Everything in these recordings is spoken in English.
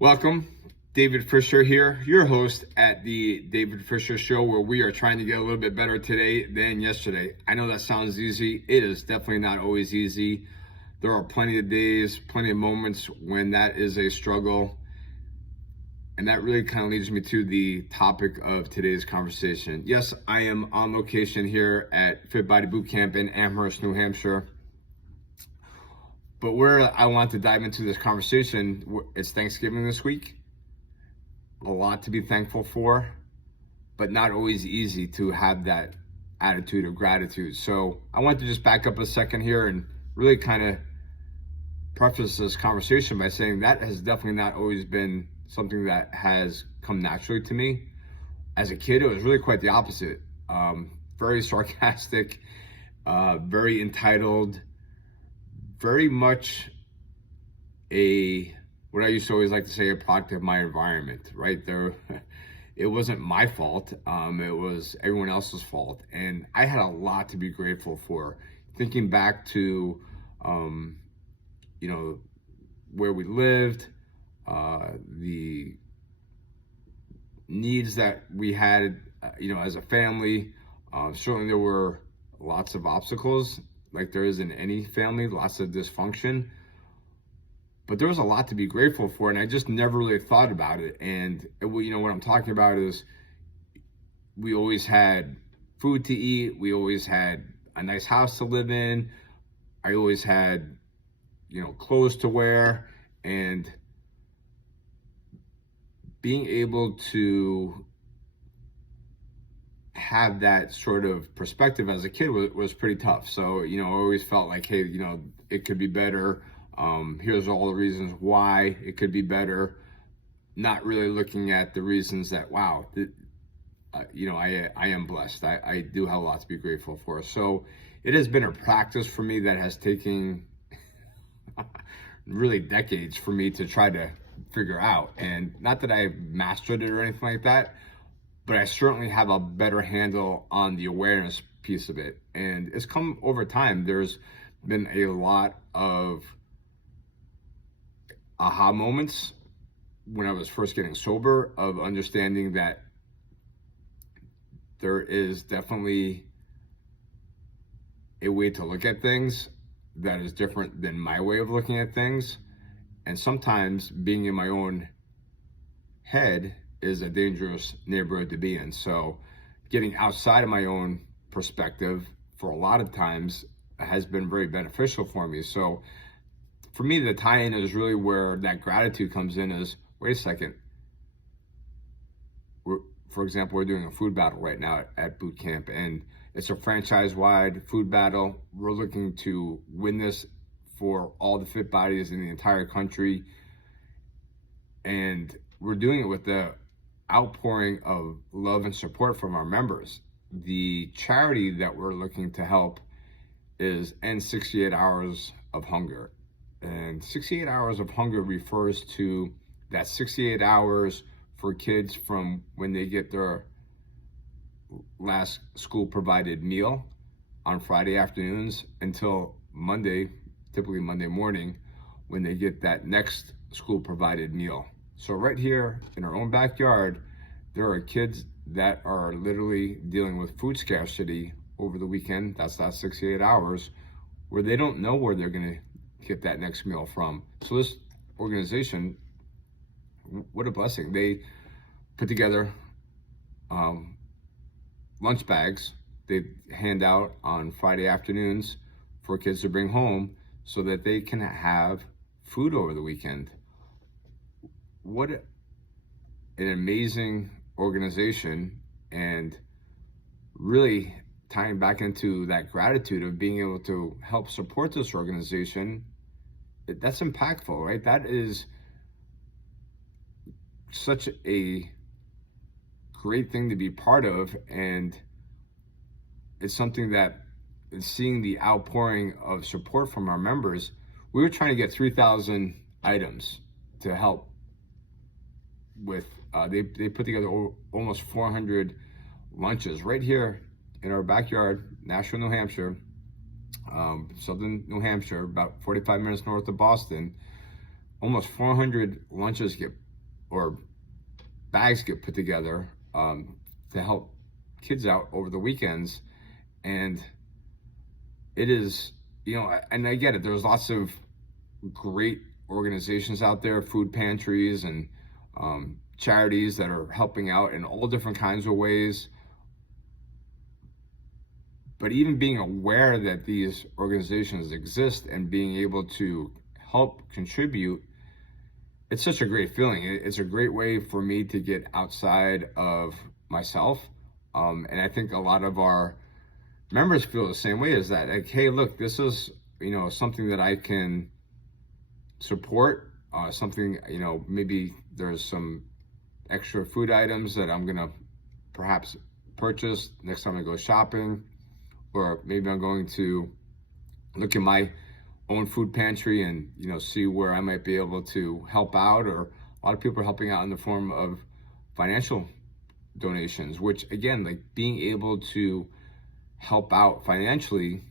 Welcome, David Fisher here, your host at the David Fisher Show, where we are trying to get a little bit better today than yesterday. I know that sounds easy. It is definitely not always easy. There are plenty of days, plenty of moments when that is a struggle. And that really kind of leads me to the topic of today's conversation. Yes, I am on location here at Fit Body Boot Camp in Amherst, New Hampshire. But where I want to dive into this conversation, it's Thanksgiving this week. A lot to be thankful for, but not always easy to have that attitude of gratitude. So I want to just back up a second here and really kind of preface this conversation by saying that has definitely not always been something that has come naturally to me. As a kid, it was really quite the opposite. Very sarcastic, very entitled, very much what I used to always like to say, a product of my environment, right? It wasn't my fault. It was everyone else's fault. And I had a lot to be grateful for. Thinking back to, where we lived, the needs that we had, as a family. Certainly there were lots of obstacles, like there is in any family, lots of dysfunction. But there was a lot to be grateful for, and I just never really thought about it. And what I'm talking about is we always had food to eat. We always had a nice house to live in. I always had, clothes to wear. And being able to have that sort of perspective as a kid was pretty tough. So, I always felt like, hey, it could be better. Here's all the reasons why it could be better. Not really looking at the reasons that, wow, I am blessed. I do have a lot to be grateful for. So it has been a practice for me that has taken really decades for me to try to figure out. And not that I've mastered it or anything like that, but I certainly have a better handle on the awareness piece of it. And it's come over time. There's been a lot of aha moments when I was first getting sober, of understanding that there is definitely a way to look at things that is different than my way of looking at things. And sometimes being in my own head is a dangerous neighborhood to be in. So getting outside of my own perspective for a lot of times has been very beneficial for me. So for me, the tie-in is really where that gratitude comes in is, wait a second. For example, we're doing a food battle right now at boot camp, and it's a franchise-wide food battle. We're looking to win this for all the fit bodies in the entire country. And we're doing it with the outpouring of love and support from our members. The charity that we're looking to help is End 68 Hours of Hunger. And 68 Hours of Hunger refers to that 68 hours for kids from when they get their last school provided meal on Friday afternoons until Monday, typically Monday morning, when they get that next school provided meal. So right here in our own backyard, there are kids that are literally dealing with food scarcity over the weekend. That's that 68 hours where they don't know where they're going to get that next meal from. So this organization, what a blessing. They put together lunch bags they hand out on Friday afternoons for kids to bring home so that they can have food over the weekend. What an amazing organization, and really tying back into that gratitude of being able to help support this organization. That's impactful, right? That is such a great thing to be part of, and it's something that is seeing the outpouring of support from our members. We were trying to get 3,000 items to help with, they put together almost 400 lunches right here in our backyard, Nashua, New Hampshire, southern New Hampshire, about 45 minutes north of Boston. Almost 400 lunches get or bags get put together to help kids out over the weekends. And it is, and I get it. There's lots of great organizations out there, food pantries and charities that are helping out in all different kinds of ways. But even being aware that these organizations exist and being able to help contribute, it's such a great feeling. It's a great way for me to get outside of myself. And I think a lot of our members feel the same way, is that, like, hey, look, this is, something that I can support, something, maybe there's some extra food items that I'm gonna perhaps purchase next time I go shopping, or maybe I'm going to look at my own food pantry and see where I might be able to help out. Or a lot of people are helping out in the form of financial donations, which, again, like, being able to help out financially,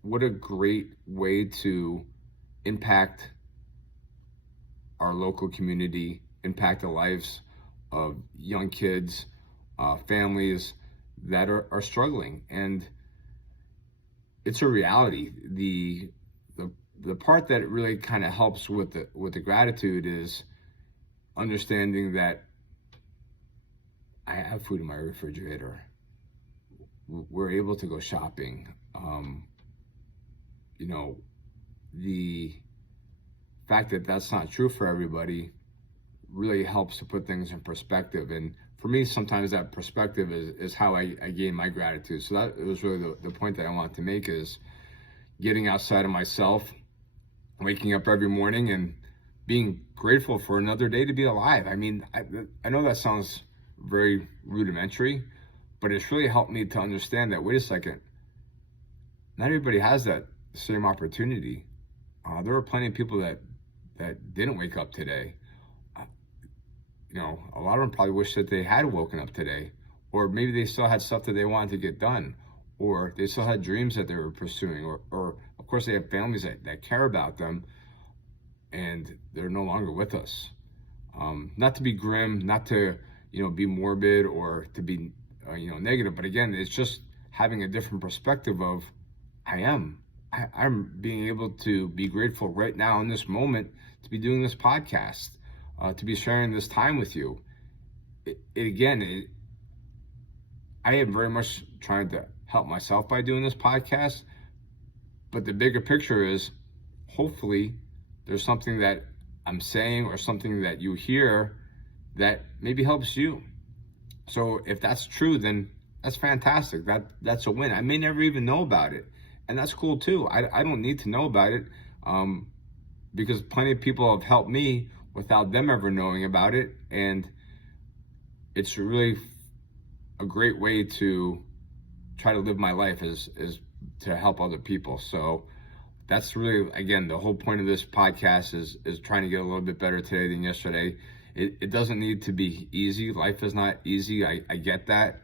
what a great way to impact our local community, impact the lives of young kids, families that are struggling. And it's a reality. The part that really kind of helps with the gratitude is understanding that I have food in my refrigerator. We're able to go shopping. The fact that that's not true for everybody really helps to put things in perspective. And for me, sometimes that perspective is how I gain my gratitude. So that was really the point that I wanted to make, is getting outside of myself, waking up every morning and being grateful for another day to be alive. I mean, I know that sounds very rudimentary, but it's really helped me to understand that, wait a second, not everybody has that same opportunity. There are plenty of people that didn't wake up today. A lot of them probably wish that they had woken up today, or maybe they still had stuff that they wanted to get done, or they still had dreams that they were pursuing, or of course they have families that care about them, and they're no longer with us. Not to be grim, not to be morbid or to be negative, but again, it's just having a different perspective of I'm being able to be grateful right now in this moment to be doing this podcast, to be sharing this time with you. I am very much trying to help myself by doing this podcast, but the bigger picture is, hopefully there's something that I'm saying or something that you hear that maybe helps you. So if that's true, then that's fantastic. That's a win. I may never even know about it, and that's cool too. I don't need to know about it, because plenty of people have helped me without them ever knowing about it. And it's really a great way to try to live my life, is to help other people. So that's really, again, the whole point of this podcast is trying to get a little bit better today than yesterday. It doesn't need to be easy. Life is not easy. I get that.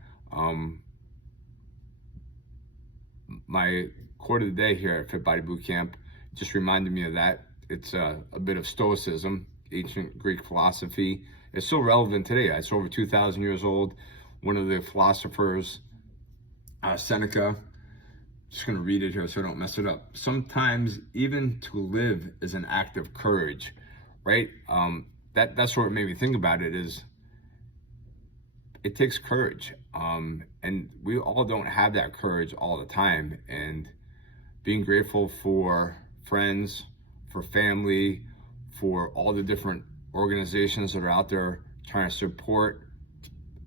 My quote of the day here at Fit Body Bootcamp just reminded me of that. It's a bit of Stoicism, ancient Greek philosophy. It's still relevant today. It's over 2,000 years old. One of the philosophers, Seneca, just going to read it here so I don't mess it up. Sometimes even to live is an act of courage, right? That's what made me think about it, is it takes courage. And we all don't have that courage all the time. And being grateful for friends, for family, for all the different organizations that are out there trying to support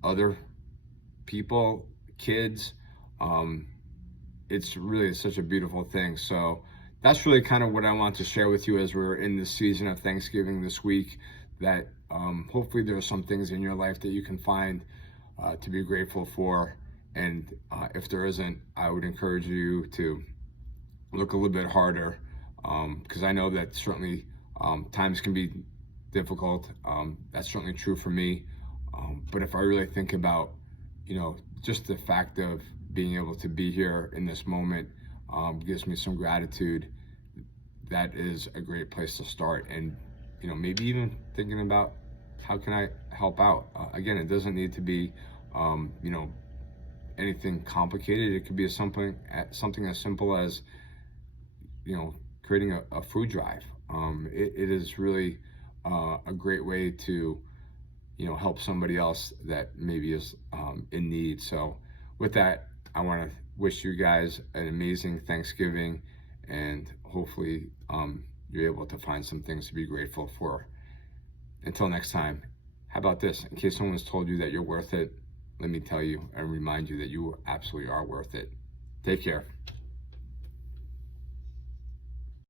other people, kids, it's really such a beautiful thing. So that's really kind of what I want to share with you as we're in this season of Thanksgiving this week, that hopefully there are some things in your life that you can find to be grateful for. And if there isn't, I would encourage you to look a little bit harder, because I know that certainly times can be difficult. That's certainly true for me. But if I really think about, just the fact of being able to be here in this moment gives me some gratitude. That is a great place to start. And, maybe even thinking about how can I help out? Again, it doesn't need to be, you know, anything complicated. It could be something as simple as, you know, creating a food drive. It is really a great way to, you know, help somebody else that maybe is in need. So with that, I want to wish you guys an amazing Thanksgiving, and hopefully you're able to find some things to be grateful for. Until next time, how about this? In case someone's told you that you're worth it, let me tell you and remind you that you absolutely are worth it. Take care.